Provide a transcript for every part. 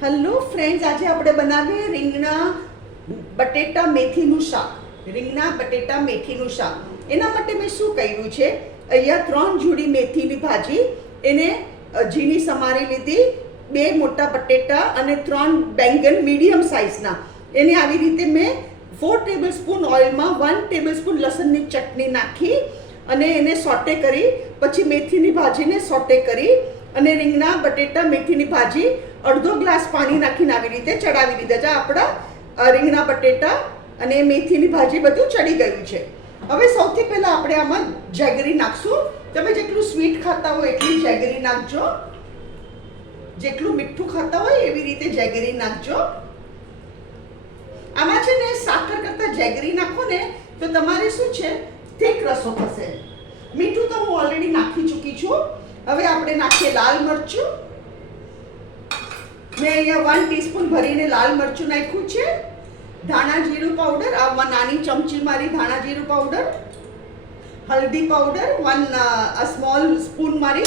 Hello friends, આજે આપણે બનાવીએ રીંગણા બટેટા મેથીનું શાક. રીંગણા બટેટા મેથીનું શાક. એના માટે મેં શું કર્યું છે, અહીંયા 3 જોડી મેથીની ભાજી, એને ઝીણી સમારી લીધી, 2 મોટા બટેટા અને 3 બેંગન મીડિયમ સાઇઝના. એને આવી રીતે મેં 4 ટેબલસ્પૂન ઓઇલમાં 1 ટેબલસ્પૂન લસણની ચટણી નાખી અને એને સોટે કરી, પછી મેથીની ભાજીને સોટે કરી અને રીંગણા બટેટા મેથીની ભાજી અડધો ગ્લાસ પાણી નાખીને આવી રીતે ચડાવી દીધા છે. આપણા રીંગણા બટેટા અને મેથીની ભાજી બધું ચડી ગયું છે. હવે સૌથી પહેલાં આપણે આમાં જેગરી નાખશું. તમે જેટલું સ્વીટ ખાતા હોય એટલી જેગરી નાખજો, જેટલું મીઠું ખાતા હોય એવી રીતે જેગરી નાખજો. આમાં છે ને સાકર કરતાં જેગરી નાખો ને તો તમારે શું છે, થીક રસો થશે. મીઠું તો હું ઓલરેડી નાખી ચૂકી છું. હવે આપણે નાખીએ લાલ મરચું. મેં અહીંયા 1 ટીસ્પૂન ભરીને લાલ મરચું નાખ્યું છે. ધાણા જીરું પાવડર, આ નાની ચમચી મારી ધાણા જીરું પાવડર. હલ્દી પાવડર 1 સ્મોલ સ્પૂન મારી,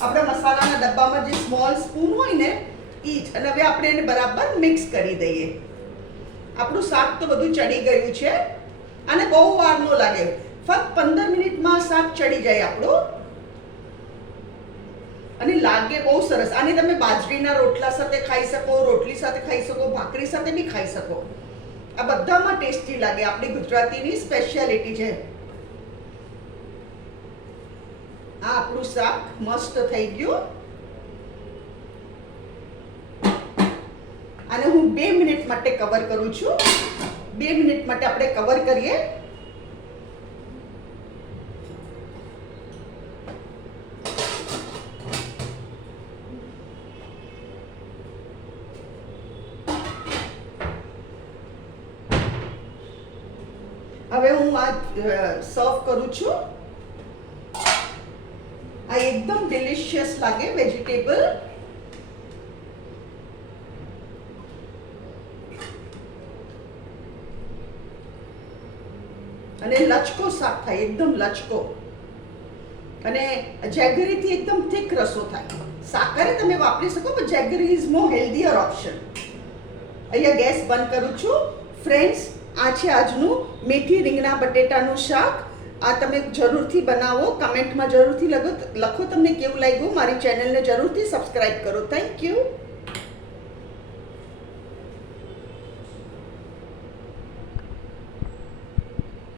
આપણા મસાલાના ડબ્બામાં જે સ્મોલ સ્પૂન હોય ને એ જ. અને હવે આપણે એને બરાબર મિક્સ કરી દઈએ. આપણું શાક તો બધું ચડી ગયું છે અને બહુ વાર ન લાગે, ફક્ત 15 મિનિટમાં શાક ચડી જાય આપણું અને લાગે બહુ સરસ. આને તમે બાજરીના રોટલા સાથે ખાઈ શકો, રોટલી સાથે ખાઈ શકો, ભાખરી સાથે બી ખાઈ શકો. આ બધામાં ટેસ્ટી લાગે. આપણી ગુજરાતીની સ્પેશિયાલિટી છે. આ આપણું શાક મસ્ત થઈ ગયું. આને હું 2 મિનિટ માટે કવર કરું છું. 2 મિનિટ માટે આપણે કવર કરીએ. હવે હું આ સર્વ કરું છું. આ એકદમ ડિલિશિયસ લાગે વેજીટેબલ. અને લચકો શાક થાય, એકદમ લચકો. અને જેગરીથી એકદમ થીક રસો થાય. સાકરે તમે વાપરી શકો, પણ jaggery is more healthier option. અહીંયા ગેસ બંધ કરું છું. ફ્રેન્ડ્સ, આ છે આજનું મેથી રીંગણા બટેટાનું શાક. આ તમે જરૂરથી બનાવો. કમેન્ટમાં જરૂરથી લખો તમને કેવું લાગ્યું. મારી ચેનલને જરૂરથી સબસ્ક્રાઈબ કરો. Thank you.